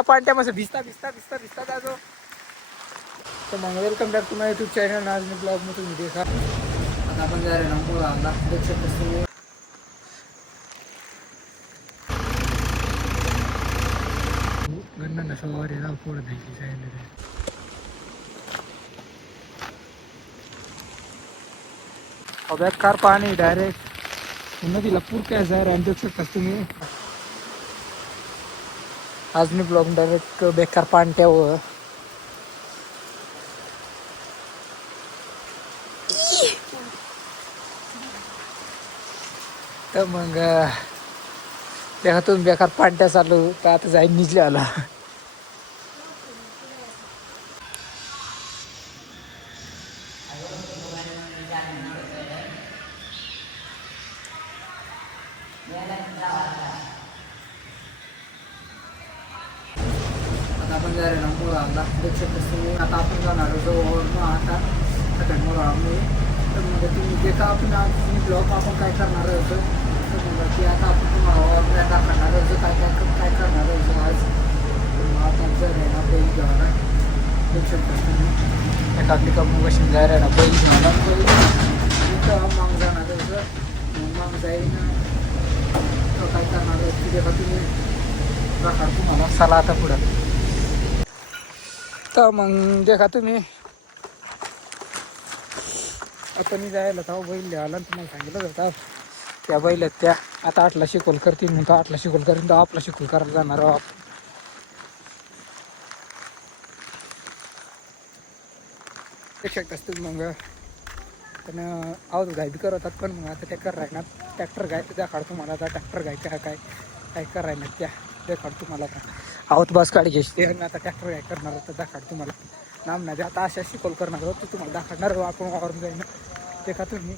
पाण्यामध्ये भिजता भिजता भिजता भिजता जातो. तर मग welcome back to my YouTube channel. आज मी ब्लॉग मध्ये तुम्ही देखा. आता आपण जा रहे ना मुळाला दक्षिण गन्ना सवारी ना पोड द्यायची सांगितलं. बेकार पाणी डायरेक्ट नदीला पूर काय जाय आणि देऊ शकता तुम्ही. आज मी ब्लॉग डायरेक्ट बेकार पाणी ठेव. तर मग देखा तुम्ही बेकार पाणट्या चालू तर आता जाईन निजले आला. आता आपण जायला ना मुळाला दक्षिण. आता आपण जाणार जवळ आता मुळामुळे. तर मग तुम्ही देखा आपण आज ब्लॉग आपण काय करणार होतं. तर मग की आता आपण तुम्हाला दाखवणार होतं काय काय काय करणार होतं आज. आता जायला ना बैल घ्यायला दक्षिण तुम्ही एका पिकअप मशीन जायला ना बैल घ्यायला बैल मग जाणार होतं. मग जाईन काय करणार होतं देखा तुम्ही दाखवा तुम्हाला. चला आता पुढं. तर मग देखा तुम्ही आता मी जायला तर बैल लिहायला तुम्हाला सांगितलं होतं त्या बैल त्या आता 8ला शिकवल करतील. मग 8ला शिकवल करीन तर आपला शिकवल करायला जाणार आहोत. शकत असतील मग पण आवाज गाय बी करतात. पण मग आता ट्रॅक्टर राहणार ट्रॅक्टर गाय त्या काढ तुम्हाला. आता ट्रॅक्टर गाय काय काय काय करायला त्या ते काढ तुम्हाला. आता आहोत बस काढी घ्यायची आणि आता ट्रॅक्टर गाय करणार तर दाखड तुम्हाला. नाम नाही आता अशा शिकवल करणार आहोत ते तुम्हाला दाखवणार आपण वावरून जाईन ते का तुम्ही.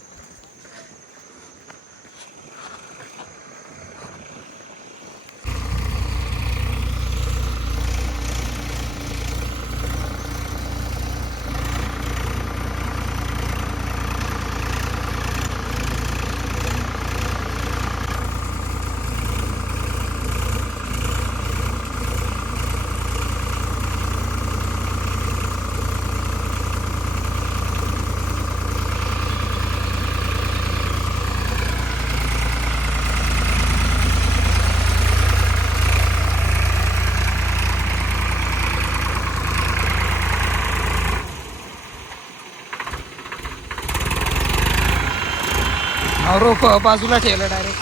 रोप बाजूला ठेवलं डायरेक्ट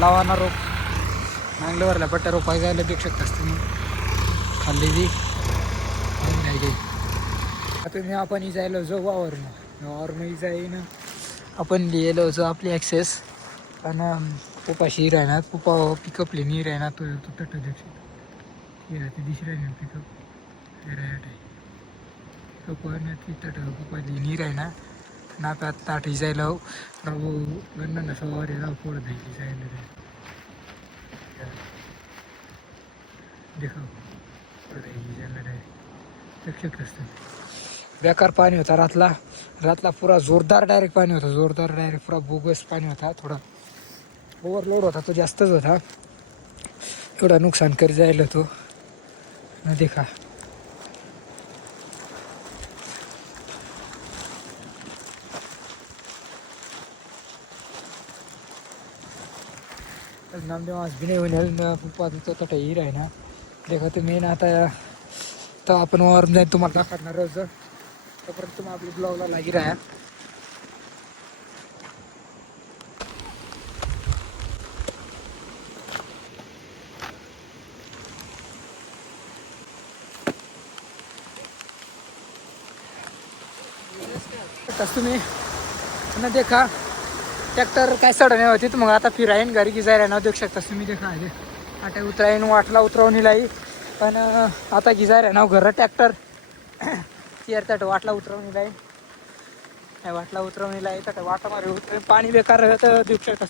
लावाना रोप नांगल्यावरला पट्ट्या रोपाय जायला देऊ शकतास तुम्ही. खाल्ली ती नाही काही. आता मी आपण जायला जो वावरनं जाईन आपण लिहिलं जो आपली ॲक्सेस. आणि पोपाशी राहणार पोपा पिकअपली नी राहणार तो तट देऊ ती दिशी राहणार पिकअप पिकअप तट पोपाली नी राहणार ना पे ताट जायला प्रभू गन्ना सवारी ना पोड द्यायची सांगितलं. देखो लक्षात असतं. बेकार पाणी होता रातला पुरा जोरदार डायरेक्ट पाणी होता. जोरदार डायरेक्ट पुरा बोगस पाणी होता. थोडा ओव्हरलोड होता तो जास्तच होता. एवढा नुकसान करी जायला तो न देखा. नामदेव आज भी नाही होईल पप्पा तट हिर आहे ना देखा तुम्ही ना. आता तर आपण वावरून जाईल तुम्हाला दाखवणार रोज. तोपर्यंत तुम्ही आपली ब्लॉगला लागी राहा. तुम्ही ना देखा ट्रॅक्टर काय सडणे होती. मग आता फिराईन घरी की जायला नाव देऊ शकता तुम्ही. देखा आता उतराईन वाटला उतरवणी लाई. पण आता गिजायला नाव घर ट्रॅक्टर तर वाटला उतरवणी लाई. वाटला उतरवणी लाई तर वाटा मारे उतर पाणी बेकार तर देऊ शकता.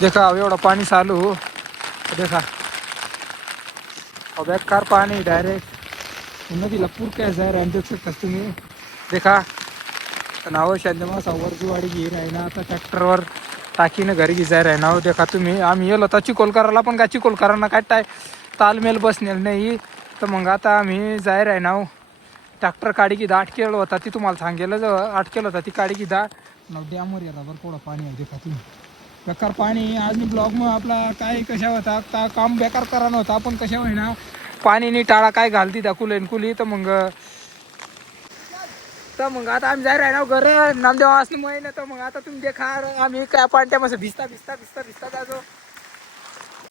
देखा एवढं पाणी चालू देखा बेकार पाणी डायरेक्ट नदीला पूर काय जाय आणि देऊ शकता तुम्ही. देखा नाव शांतमासावर वाडी घेऊन आहे ना. आता ट्रॅक्टरवर टाकीनं घरी जाय आहे ना. देखा तुम्ही आम्ही येलो तर चिकोल करायला पण का चिकोल करायला काय तालमेल बसलेला नाही. तर मग आता आम्ही जाहीर आहे ना ट्रॅक्टर काढी की दाट केलं होता ती तुम्हाला सांगेलच अटकेलं होता ती काढी की दाट डॅमवर गेला बरं थोडं पाणी आहे देखा तुम्ही बेकार पाणी. आज मी ब्लॉग मग आपला काय कशा होता काम बेकार करा नव्हता आपण कशा होईना पाणी नी टाळा काय घालती त्या कुली तर मग आता आम्ही जाहीर आहे ना घर नामदेव असलं महिना. तर मग आता तुम्ही देखा आम्ही काय पाणी भिजता जातो.